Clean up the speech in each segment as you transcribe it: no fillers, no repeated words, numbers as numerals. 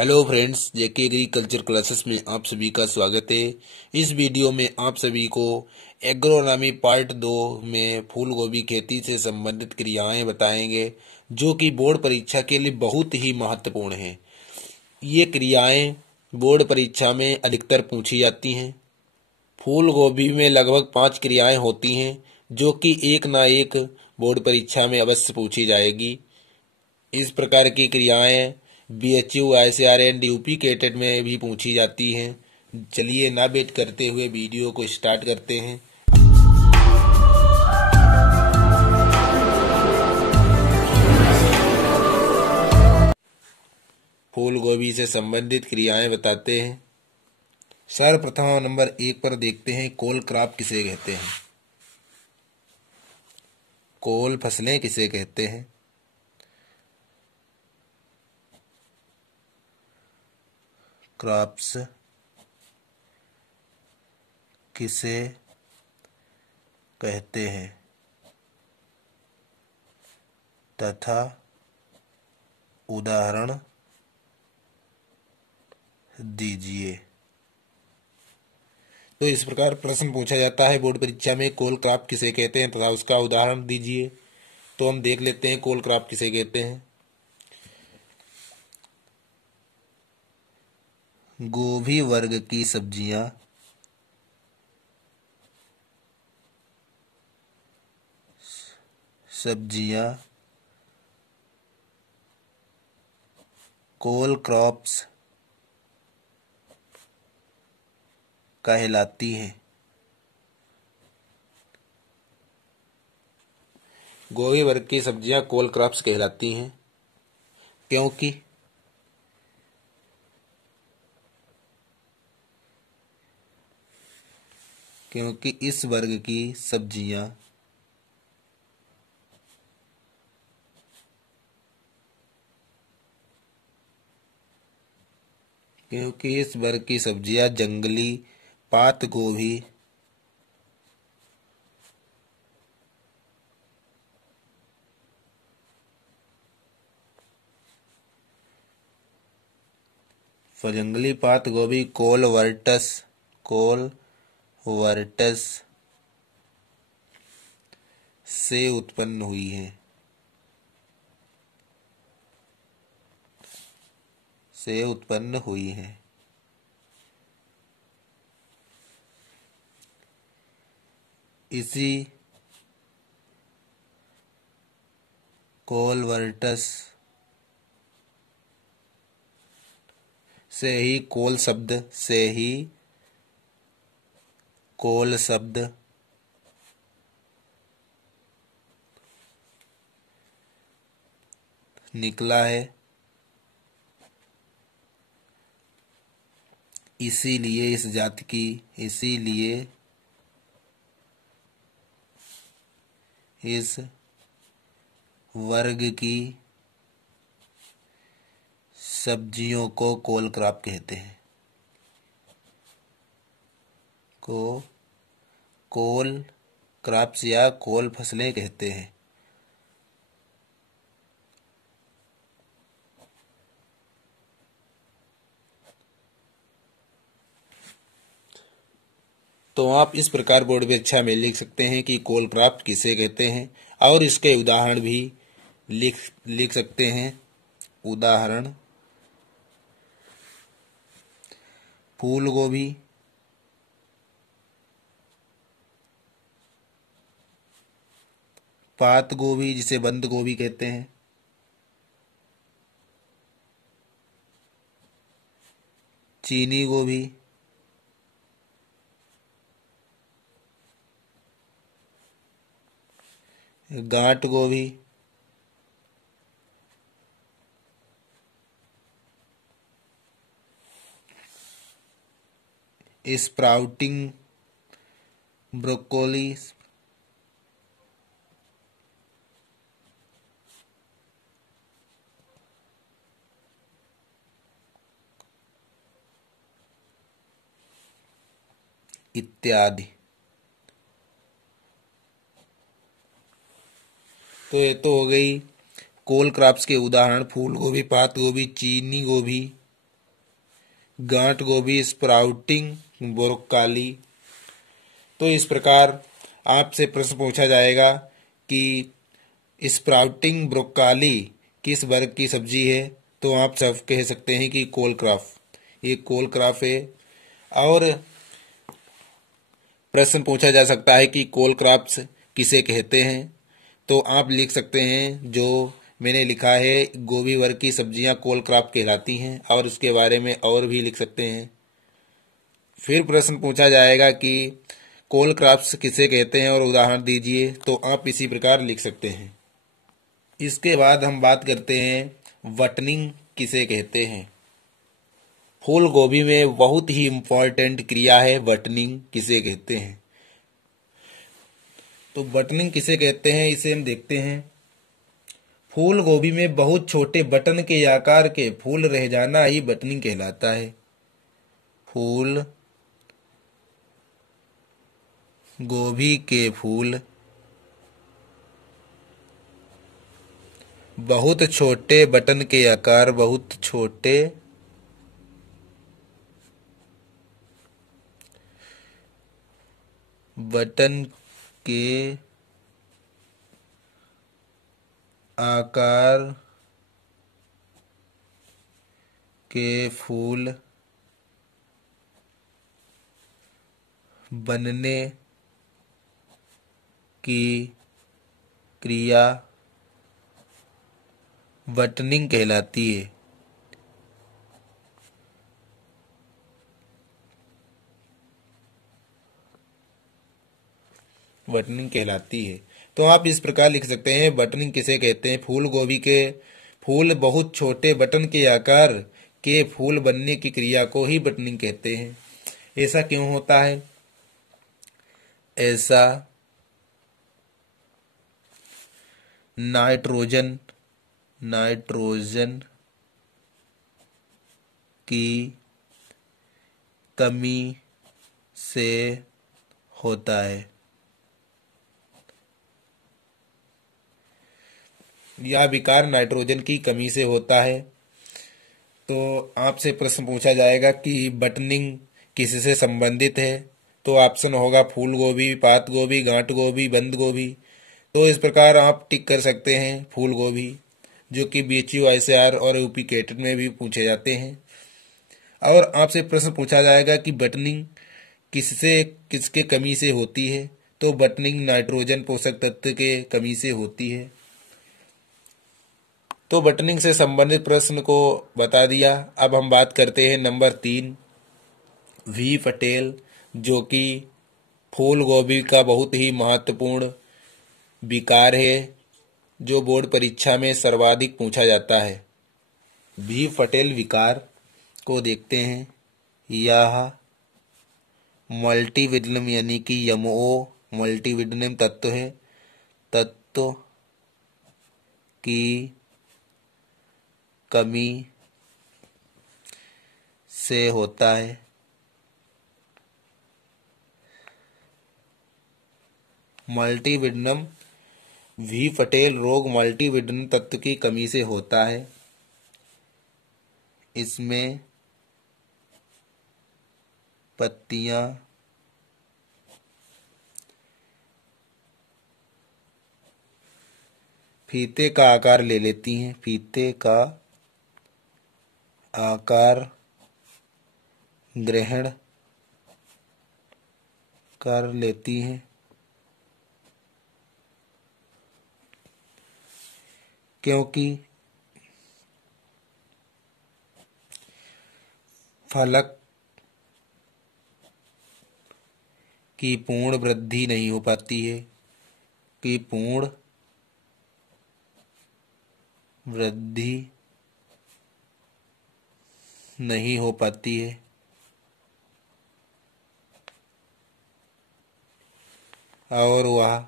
Hello friends, जेके agriculture classes में आप सभी का स्वागत है। इस वीडियो में आप सभी को एग्रोनॉमी पार्ट 2 में फूल गोभी खेती से संबंधित क्रियाएं बताएंगे, जो कि बोर्ड परीक्षा के लिए बहुत ही महत्वपूर्ण हैं। ये क्रियाएं बोर्ड परीक्षा में अधिकतर पूछी जाती हैं। फूल गोभी में लगभग 5 क्रियाएं होती हैं, जो कि एक ना एक बोर्ड परीक्षा में अवश्य पूछी जाएगी। इस प्रकार की क्रियाएं BHU, ICR and UP CATET में भी पूछी जाती हैं। चलिए ना वेट करते हुए वीडियो को स्टार्ट करते हैं। फूल गोभी से संबंधित क्रियाएं बताते हैं। सर्वप्रथम नंबर 1 पर देखते हैं, कोल क्रॉप किसे कहते हैं। कोल फसलें किसे कहते हैं। क्रॉप्स किसे कहते हैं तथा उदाहरण दीजिए। तो इस प्रकार प्रश्न पूछा जाता है बोर्ड परीक्षा में, कोल क्रॉप किसे कहते हैं तथा उसका उदाहरण दीजिए। तो हम देख लेते हैं कोल क्रॉप किसे कहते हैं। गोभी वर्ग की सब्जियां कोल क्रॉप्स कहलाती हैं। गोभी वर्ग की सब्जियां कोल क्रॉप्स कहलाती हैं क्योंकि इस वर्ग की सब्जियां जंगली पात गोभी कोलवर्टस से उत्पन्न हुई है। इसी कोलवर्टस से ही कोल शब्द निकला है। इसीलिए इस वर्ग की सब्जियों को कोल क्रॉप कहते हैं। कोल क्रॉप्स या कोल फसलें कहते हैं। तो आप इस प्रकार बोर्ड परीक्षा में लिख सकते हैं कि कोल क्रॉप किसे कहते हैं, और इसके उदाहरण भी लिख सकते हैं। उदाहरण: फूल गोभी, पात गोभी जिसे बंद गोभी कहते हैं, चीनी गोभी, गांठ गोभी, स्प्राउटिंग ब्रोकोली, इत्यादि। तो ये तो हो गई कोल क्रॉप्स के उदाहरण: फूल गोभी, पात गोभी, चीनी गोभी, गांठ गोभी, स्प्राउटिंग ब्रोकाली। तो इस प्रकार आपसे प्रश्न पूछा जाएगा कि स्प्राउटिंग ब्रोकाली किस वर्ग की सब्जी है, तो आप सब कह सकते हैं कि कोलक्रॉप, ये कोलक्रॉप है। और प्रश्न पूछा जा सकता है कि कोलक्रॉप्स किसे कहते हैं, तो आप लिख सकते हैं जो मैंने लिखा है, गोभी वर्ग की सब्जियां कोलक्रॉप कहलाती हैं, और उसके बारे में और भी लिख सकते हैं। फिर प्रश्न पूछा जाएगा कि कोलक्रॉप्स किसे कहते हैं और उदाहरण दीजिए, तो आप इसी प्रकार लिख सकते हैं। इसके बाद हम बात करते हैं बटनिंग किसे कहते हैं। फूल गोभी में बहुत ही इम्पोर्टेंट क्रिया है बटनिंग किसे कहते हैं। तो बटनिंग किसे कहते हैं इसे हम देखते हैं। फूल गोभी में बहुत छोटे बटन के आकार के फूल रह जाना ही बटनिंग कहलाता है। फूल गोभी के फूल बहुत छोटे बटन के आकार, बहुत छोटे बटन के आकार के फूल बनने की क्रिया बटनिंग कहलाती है। बटनिंग कहलाती है। तो आप इस प्रकार लिख सकते हैं, बटनिंग किसे कहते हैं। फूल गोभी के फूल बहुत छोटे बटन के आकार के फूल बनने की क्रिया को ही बटनिंग कहते हैं। ऐसा क्यों होता है? ऐसा नाइट्रोजन की कमी से होता है। यह विकार नाइट्रोजन की कमी से होता है। तो आपसे प्रश्न पूछा जाएगा कि बटनिंग किससे संबंधित है, तो ऑप्शन होगा फूल गोभी, पात गोभी, गांठ गोभी, बंद गोभी। तो इस प्रकार आप टिक कर सकते हैं फूल गोभी, जो कि BHU ICAR और यूपी कैटेट में भी पूछे जाते हैं। और आपसे प्रश्न पूछा जाएगा कि बटनिंग किसके कमी से होती है, तो बटनिंग नाइट्रोजन पोषक तत्व के कमी से होती है। तो बटनिंग से संबंधित प्रश्न को बता दिया। अब हम बात करते हैं नंबर 3, V. पटेल, जो कि फूल गोभी का बहुत ही महत्वपूर्ण विकार है, जो बोर्ड परीक्षा में सर्वाधिक पूछा जाता है। V. पटेल विकार को देखते हैं। यह मल्टीविटामिन यानी कि MO मल्टीविटामिन तत्व है, तत्व की कमी से होता है। Multivitamin V. पटेल रोग मल्टीविटामिन तत्व की कमी से होता है। इसमें पत्तियां फीते का आकार ले लेती हैं, फीते का आकार ग्रहण कर लेती हैं, क्योंकि फलक की पूर्ण वृद्धि नहीं हो पाती है, कि पूर्ण वृद्धि नहीं हो पाती है। और वह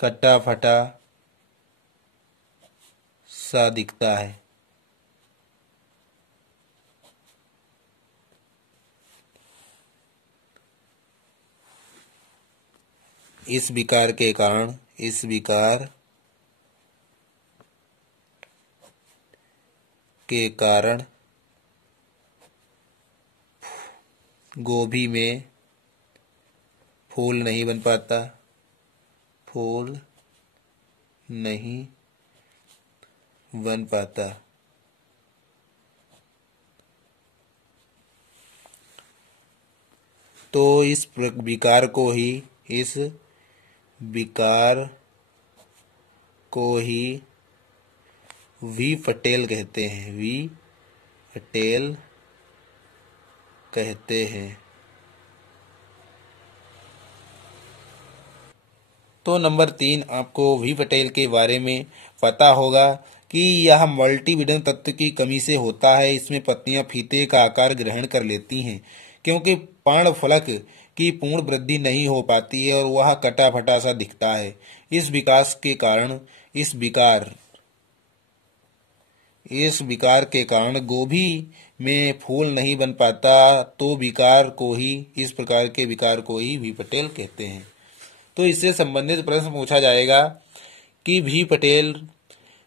कटा फटा सा दिखता है। इस विकार के कारण गोभी में फूल नहीं बन पाता, फूल नहीं बन पाता। तो इस विकार को ही वी पटेल कहते हैं, वी पटेल कहते हैं। तो नंबर 3, आपको वी पटेल के बारे में पता होगा कि यह मल्टीविटामिन तत्व की कमी से होता है। इसमें पत्तियां फीते का आकार ग्रहण कर लेती हैं क्योंकि पर्णफलक की पूर्ण वृद्धि नहीं हो पाती है और वह कटा फटा सा दिखता है। इस विकास के कारण इस विकार के कारण गोभी में फूल नहीं बन पाता। तो इस प्रकार के विकार को ही वी पटेल कहते हैं। तो इससे संबंधित प्रश्न पूछा जाएगा कि वी पटेल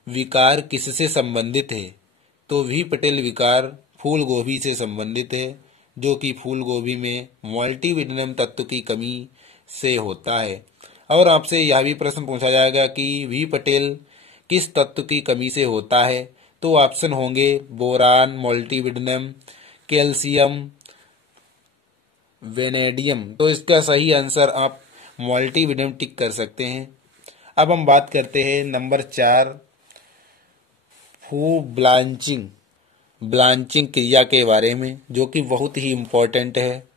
विकार किससे संबंधित है। तो वी पटेल विकार फूल गोभी से संबंधित है, जो कि फूल गोभी में मल्टीविटामिन तत्व की कमी से होता है। और आपसे यह भी प्रश्न पूछा जाएगा कि वी पटेल किस तत्व की कमी से होता है। तो ऑप्शन होंगे बोरान, मल्टीविटामिन, कैल्शियम, वेनेडियम। तो इसका सही आंसर आप मल्टीविटामिन टिक कर सकते हैं। अब हम बात करते हैं नंबर 4, ब्लांचिंग क्रिया के बारे में, जो कि बहुत ही इम्पोर्टेंट है।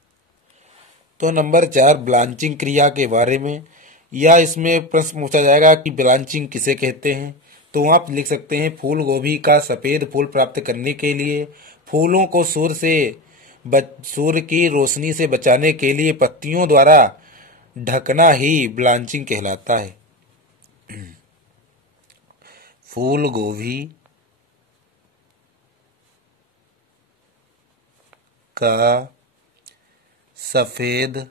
तो नंबर 4 ब्लांचिंग क्रिया के बारे में, या इसमें प्रश्न पूछा जाएगा कि ब्लांचिंग किसे कहते हैं। तो आप लिख सकते हैं फूल गोभी का सफेद फूल प्राप्त करने के लिए फूलों को सूर्य की रोशनी से बचाने के लिए पत्तियों द्वारा ढकना ही ब्लांचिंग कहलाता है। फूल गोभी का सफेद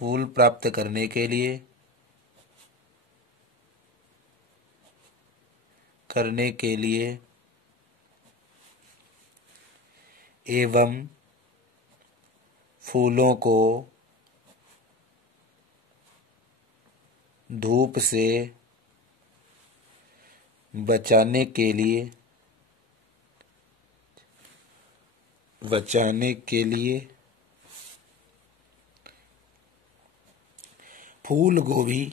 फूल प्राप्त करने के लिए एवं फूलों को धूप से बचाने के लिए फूल गोभी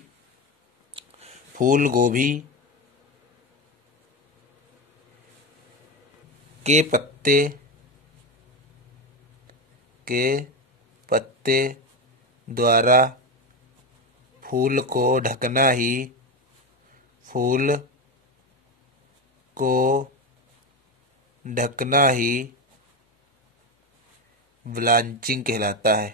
के पत्ते द्वारा फूल को ढकना ही ब्लांचिंग कहलाता है।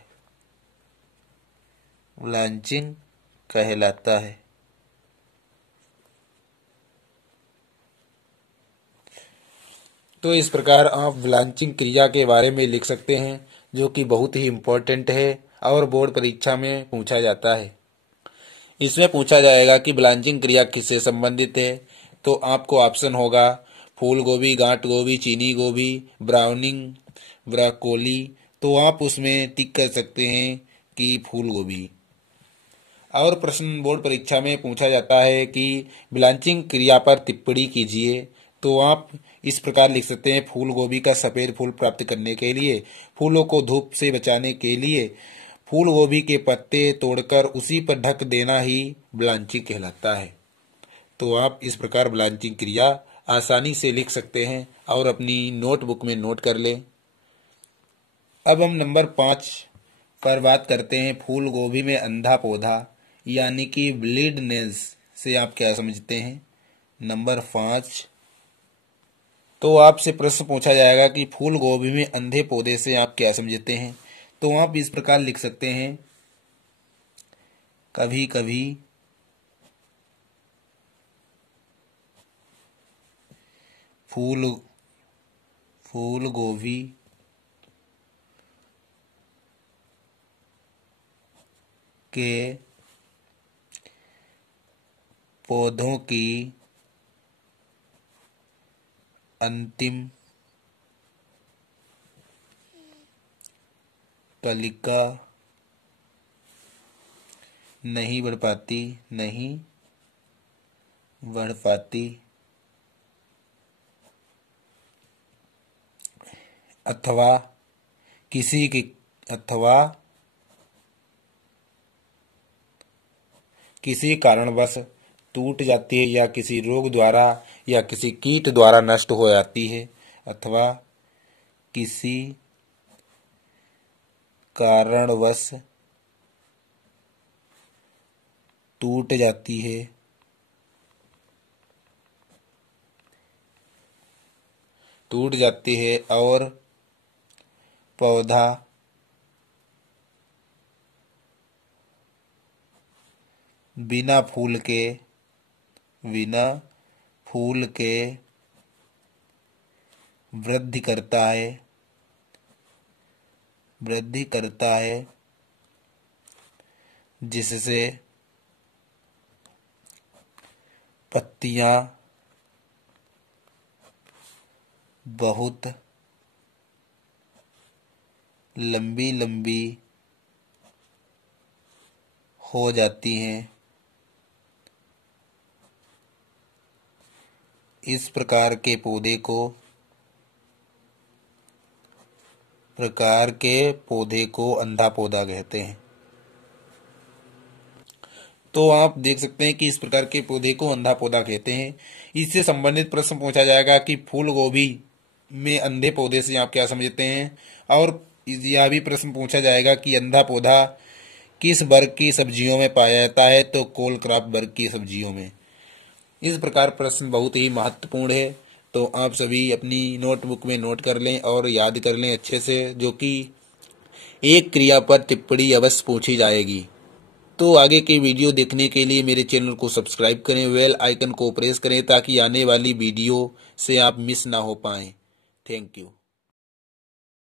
तो इस प्रकार आप ब्लांचिंग क्रिया के बारे में लिख सकते हैं, जो कि बहुत ही इम्पोर्टेंट है और बोर्ड परीक्षा में पूछा जाता है। इसमें पूछा जाएगा कि ब्लांचिंग क्रिया किससे संबंधित है। तो आपको ऑप्शन होगा फूल गोभी, गांठ गोभी, चीनी गोभी, ब्राउनिंग, ब्रोकोली। तो आप उसमें टिक कर सकते हैं कि फूल गोभी। और प्रश्न बोर्ड परीक्षा में पूछा जाता है कि ब्लांचिंग क्रिया पर टिप्पणी कीजिए। तो आप इस प्रकार लिख सकते हैं फूल गोभी का सफेद फूल प्राप्त करने के लिए फूलों को धूप से बचाने के लिए फूल गोभी के पत्ते तोड़कर उसी पर ढक देना ही ब्लांचिंग कहलाता है। तो आप इस प्रकार ब्लांचिंग क्रिया आसानी से लिख सकते हैं और अपनी नोटबुक में नोट कर लें। अब हम नंबर 5 पर बात करते हैं फूल गोभी में अंधा पौधा यानी कि ब्लीडनेस से आप क्या समझते हैं। नंबर 5, तो आपसे प्रश्न पूछा जाएगा कि फूल गोभी में अंधे पौधे से आप क्या समझते हैं। तो आप इस प्रकार लिख सकते हैं कभी कभी फूल गोभी के पौधों की अंतिम कलिका नहीं बढ़ पाती अथवा किसी कारणवश टूट जाती है या किसी रोग द्वारा या किसी कीट द्वारा नष्ट हो जाती है अथवा किसी कारणवश टूट जाती है और पौधा बिना फूल के वृद्धि करता है जिससे पत्तियां बहुत लंबी हो जाती हैं। इस प्रकार के पौधे को अंधा पौधा कहते हैं। तो आप देख सकते हैं कि इस प्रकार के पौधे को अंधा पौधा कहते हैं। इससे संबंधित प्रश्न पूछा जाएगा कि फूल गोभी में अंधे पौधे से आप क्या समझते हैं, और यह भी प्रश्न पूछा जाएगा कि अंधा पौधा किस वर्ग की सब्जियों में पाया जाता है, तो कोलक्रॉप वर्ग की सब्जियों में। इस प्रकार प्रश्न बहुत ही महत्वपूर्ण है, तो आप सभी अपनी नोटबुक में नोट कर लें और याद कर लें अच्छे से, जो कि एक क्रिया पर टिप्पणी अवश्य पूछी जाएगी। तो आगे के वीडियो देखने के लिए मेरे चैनल को सब्सक्राइब करें, बेल आइकन को प्रेस करें ताकि आने वाली वीडियो से आप मिस ना हो पाएं। Thank you.